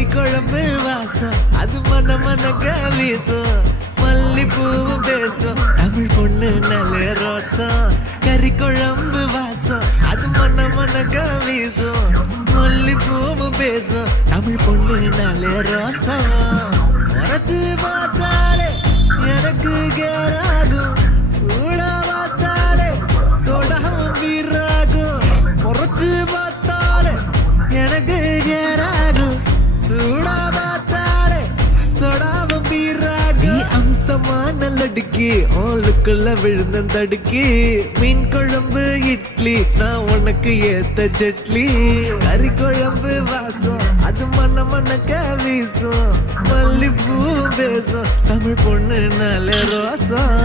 கறி குழம்பு வாசம் அது மன மனக்க வீசும் மல்லிப்பூவும் பேசும் தமிழ் பொண்ணு நல்ல ரோசம் கறி குழம்பு வாசம் அது மன மனக்க வீசும் மல்லிப்பூவும் பேசும் தமிழ் பொண்ணு நல்ல ரோசம் மறைச்சு பார்த்தாலே எனக்கு கேராகும் சூடா பார்த்தாலே சோடாவும் வீராகும் முறைச்சு பார்த்தாலே எனக்கு கேராகும் சூடா பார்த்தாலே சோடாவும் வீராகும் அம்சமான லடுக்கி ஓலுக்குள்ள விழுந்த தடுக்கி மீன் குழம்பு இட்லி நான் உனக்கு ஏத்த சட்லி கறி குழம்பு வாசம் அது மன மனக்க வீசும் மல்லிப்பூ பேசும் தமிழ் பொண்ணு நல்ல ரோசம்